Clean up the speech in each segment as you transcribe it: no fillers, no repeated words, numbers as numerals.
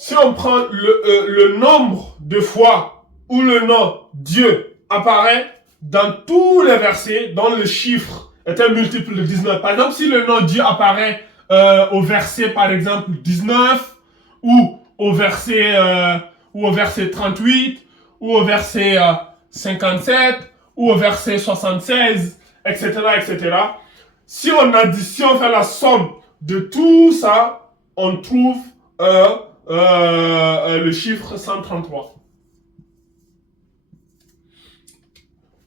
si on prend le nombre de fois où le nom Dieu apparaît dans tous les versets, dont le chiffre est un multiple de 19. Par exemple, si le nom Dieu apparaît au verset, par exemple, 19, ou au verset 38, ou au verset 57, ou au verset 76, etc., etc. Si on fait la somme de tout ça, on trouve le chiffre 133.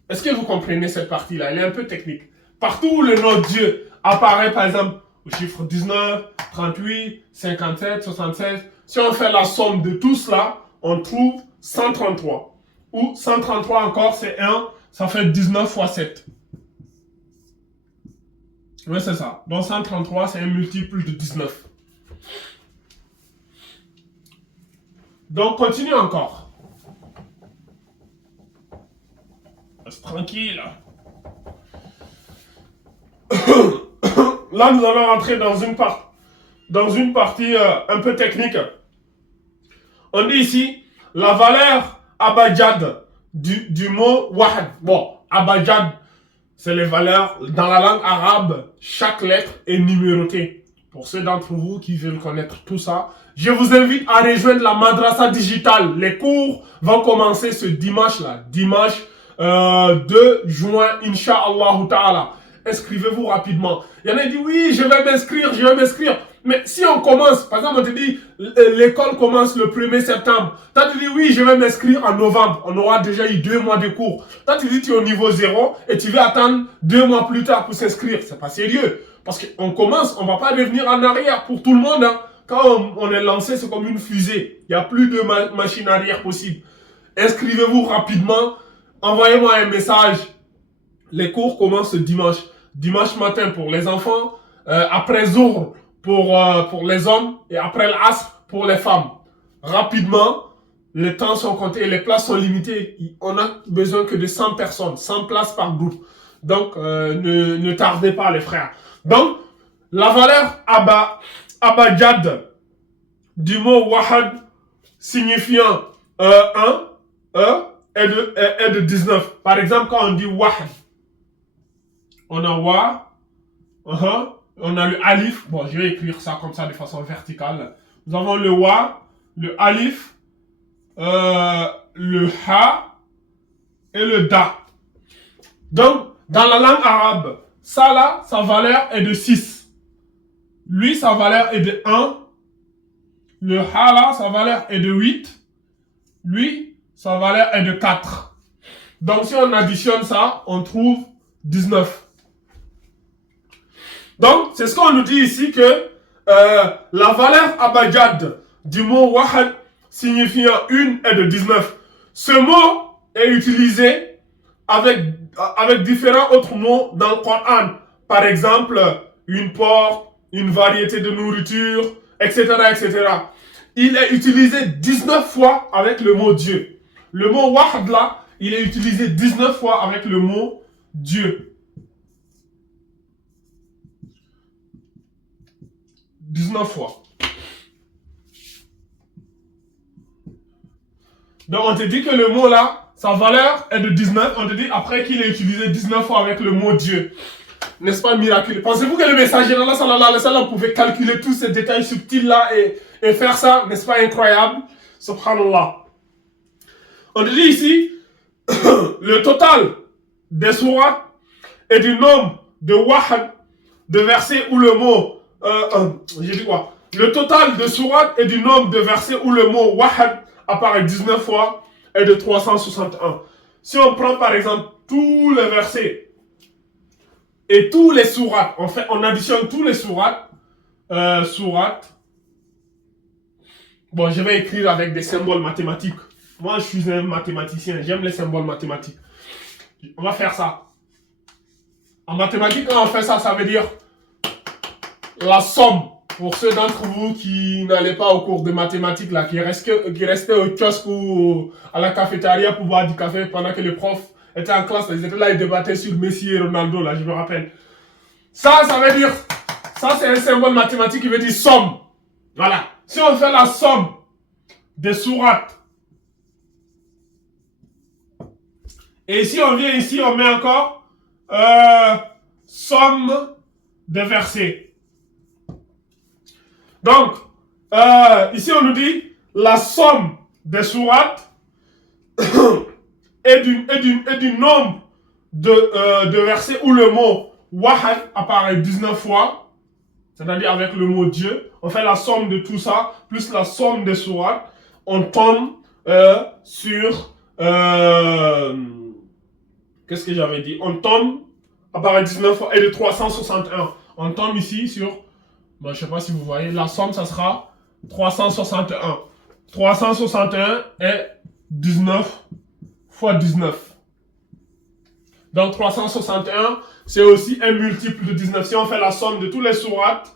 Est-ce que vous comprenez cette partie-là? Elle est un peu technique. Partout où le nom Dieu apparaît, par exemple, au chiffre 19, 38, 57, 76, si on fait la somme de tout cela, on trouve 133. Ou 133 encore, c'est 1, ça fait 19 fois 7. Oui, c'est ça. Donc 133, c'est un multiple de 19. Donc, continue encore. Reste tranquille. Là, nous allons rentrer dans une partie un peu technique. On dit ici la valeur abajad du mot wahad. Bon, abajad, c'est les valeurs. Dans la langue arabe, chaque lettre est numérotée. Pour ceux d'entre vous qui veulent connaître tout ça, je vous invite à rejoindre la Madrasa Digitale. Les cours vont commencer ce dimanche-là. Dimanche 2 juin, Inch'Allah Ta'ala. Inscrivez-vous rapidement. Il y en a qui disent, oui, je vais m'inscrire. Mais si on commence, par exemple, on te dit, l'école commence le 1er septembre. Toi, tu dis, oui, je vais m'inscrire en novembre. On aura déjà eu 2 mois de cours. Toi, tu dis, tu es au niveau 0 et tu veux attendre 2 mois plus tard pour s'inscrire. C'est pas sérieux. Parce qu'on commence, on va pas revenir en arrière pour tout le monde. Hein. Quand on est lancé, c'est comme une fusée. Il n'y a plus de machine arrière possible. Inscrivez-vous rapidement. Envoyez-moi un message. Les cours commencent dimanche. Dimanche matin pour les enfants. Après Zohr pour les hommes. Et après l'Asr pour les femmes. Rapidement. Les temps sont comptés et les places sont limitées. On a besoin que de 100 personnes. 100 places par groupe. Donc, ne tardez pas les frères. Donc, la valeur abajad du mot wahad signifiant 1 est de 19. Par exemple, quand on dit wahad, on a wa, on a le alif. Bon, je vais écrire ça comme ça de façon verticale. Nous avons le wa, le alif, le ha et le da. Donc, dans la langue arabe, ça là, sa valeur est de 6. Lui, sa valeur est de 1. Le ha là, sa valeur est de 8. Lui, sa valeur est de 4. Donc, si on additionne ça, on trouve 19. Donc, c'est ce qu'on nous dit ici que la valeur abajad du mot wahad signifiant une est de 19. Ce mot est utilisé avec différents autres mots dans le Coran. Par exemple, une porte, une variété de nourriture, etc., etc. Il est utilisé 19 fois avec le mot Dieu. Le mot wahad là, il est utilisé 19 fois avec le mot Dieu. 19 fois. Donc on te dit que le mot là, sa valeur est de 19. On te dit après qu'il est utilisé 19 fois avec le mot Dieu. N'est-ce pas miraculeux? Pensez-vous que le messager d'Allah sallallahu alayhi wa sallam pouvait calculer tous ces détails subtils là et faire ça? N'est-ce pas incroyable? Subhanallah. On te dit ici, le total des sourates et du nombre de wahad, de versets où le mot... j'ai dit quoi? Le total de sourates et du nombre de versets où le mot wahad apparaît 19 fois est de 361. Si on prend par exemple tous les versets et tous les sourates, on additionne tous les sourates, bon, je vais écrire avec des symboles mathématiques. Moi, je suis un mathématicien, j'aime les symboles mathématiques. On va faire ça. En mathématiques, quand on fait ça, ça veut dire la somme. Pour ceux d'entre vous qui n'allaient pas au cours de mathématiques, là, qui restaient au kiosque ou à la cafétéria pour boire du café pendant que les profs étaient en classe, ils étaient là, ils débattaient sur Messi et Ronaldo, là, je me rappelle. Ça veut dire, ça c'est un symbole mathématique qui veut dire somme. Voilà. Si on fait la somme des sourates. Et ici, on vient ici, on met encore somme des versets. Donc, ici, on nous dit la somme des sourates et du nombre de versets où le mot wahad apparaît 19 fois, c'est-à-dire avec le mot Dieu. On fait la somme de tout ça, plus la somme des sourates. On tombe sur... qu'est-ce que j'avais dit? On tombe, apparaît 19 fois, et de 361. On tombe ici sur... Bon, je ne sais pas si vous voyez, la somme, ça sera 361. 361 est 19 fois 19. Donc 361, c'est aussi un multiple de 19. Si on fait la somme de tous les sourates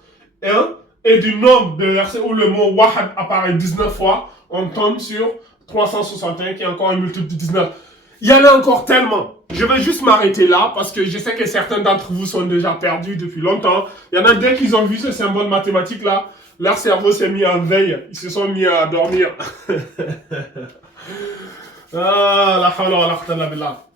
et du nombre de versets où le mot wahad apparaît 19 fois, on tombe sur 361 qui est encore un multiple de 19. Il y en a encore tellement. Je vais juste m'arrêter là parce que je sais que certains d'entre vous sont déjà perdus depuis longtemps. Il y en a dès qu'ils ont vu ce symbole mathématique là, leur cerveau s'est mis en veille. Ils se sont mis à dormir. Ah, la hawla wa la quwwata illa billah.